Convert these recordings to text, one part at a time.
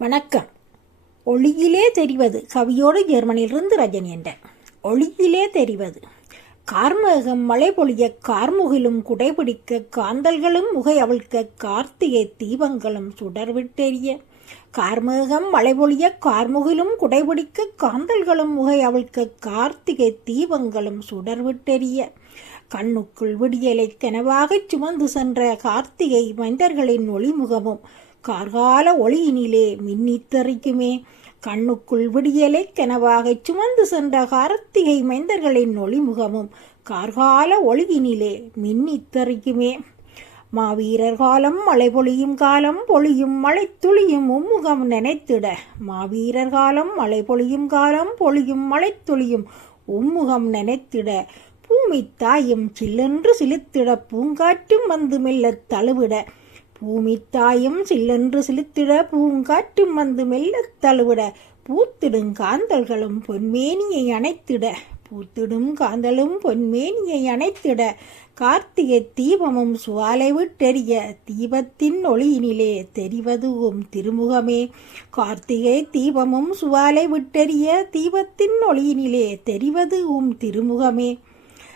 வணக்கம். ஒளியிலே தெரிவது கவியோடு ஜெர்மனியிலிருந்து ரஜன் என்ற. ஒளியிலே தெரிவது கார்மேகம் மழை பொழிய கார்முகிலும் குடைபிடிக்க காந்தல்களும் முகை அவிழ்க்க கார்த்திகை தீபங்களும் சுடர்விட்டெறிய கார்மேகம் மழை பொழிய கார்முகிலும் குடைபிடிக்க காந்தல்களும் முகை அவிழ்க்க கார்த்திகை தீபங்களும் சுடர்விட்டெறிய கண்ணுக்குள் விடியலை கனவாகச் சுமந்து சென்ற கார்த்திகை மைந்தர்களின் ஒளிமுகமும் கார்கால ஒளியினிலே மின்னித்தறிக்குமே கண்ணுக்குள் விடியலை கனவாகச் சுமந்து சென்ற கார்த்திகை மைந்தர்களின் ஒளிமுகமும் கார்கால ஒளியினிலே மின்னித்தறிக்குமே மாவீரர் காலம் மழை பொழியும் காலம் பொழியும் மழை துளியும் உம்முகம் நினைத்திட. மாவீரர் காலம் மழை பொழியும் காலம் பொழியும் மழை துளியும் உம்முகம் நினைத்திட. பூமி தாயும் சில்லென்று சிலித்திட பூங்காற்றும் வந்து மெல்ல தழுவிட. பூமித்தாயும் சில்லென்று சிலித்திட பூங்காற்றும் வந்து மெல்லத் தழுவிட பூத்திடும் காந்தல்களும் பொன்மேனியை அணைத்திட பூத்திடும் காந்தலும் பொன்மேனியை அணைத்திட கார்த்திகை தீபமும் சுவாலை விட்டெறிய தீபத்தின் ஒளியினிலே தெரிவதுவும் திருமுகமே. கார்த்திகை தீபமும் சுவாலை விட்டெறிய தீபத்தின் ஒளியினிலே தெரிவதுவும் திருமுகமே.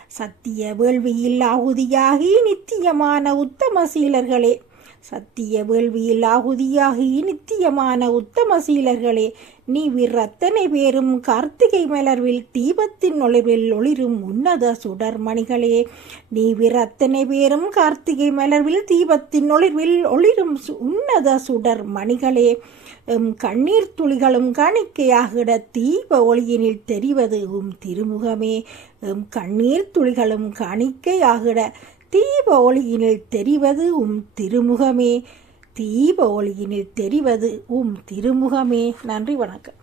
சத்திய வேள்வியில் ஆகுதியாகி நித்தியமான உத்தம சீலர்களே சத்திய வேள்வியில் ஆகுதியாகி நித்தியமான உத்தம சீலர்களே நீ விரத்தனை பேரும் கார்த்திகை மலர்வில் தீபத்தின் ஒளிவில் ஒளிரும் உன்னத சுடர்மணிகளே நீ விரத்தனை பேரும் கார்த்திகை மலர்வில் தீபத்தின் ஒளிர்வில் ஒளிரும் சு- உன்னத சுடர் மணிகளே எம் கண்ணீர் துளிகளும் காணிக்கையாகிட தீப ஒளியினில் தெரிவது உம் திருமுகமே எம் கண்ணீர் துளிகளும் காணிக்கையாகிட தீப ஒளியினில் தெரிவது உம் திருமுகமே. தீப ஒளியினில் தெரிவது உம் திருமுகமே. நன்றி வணக்கம்.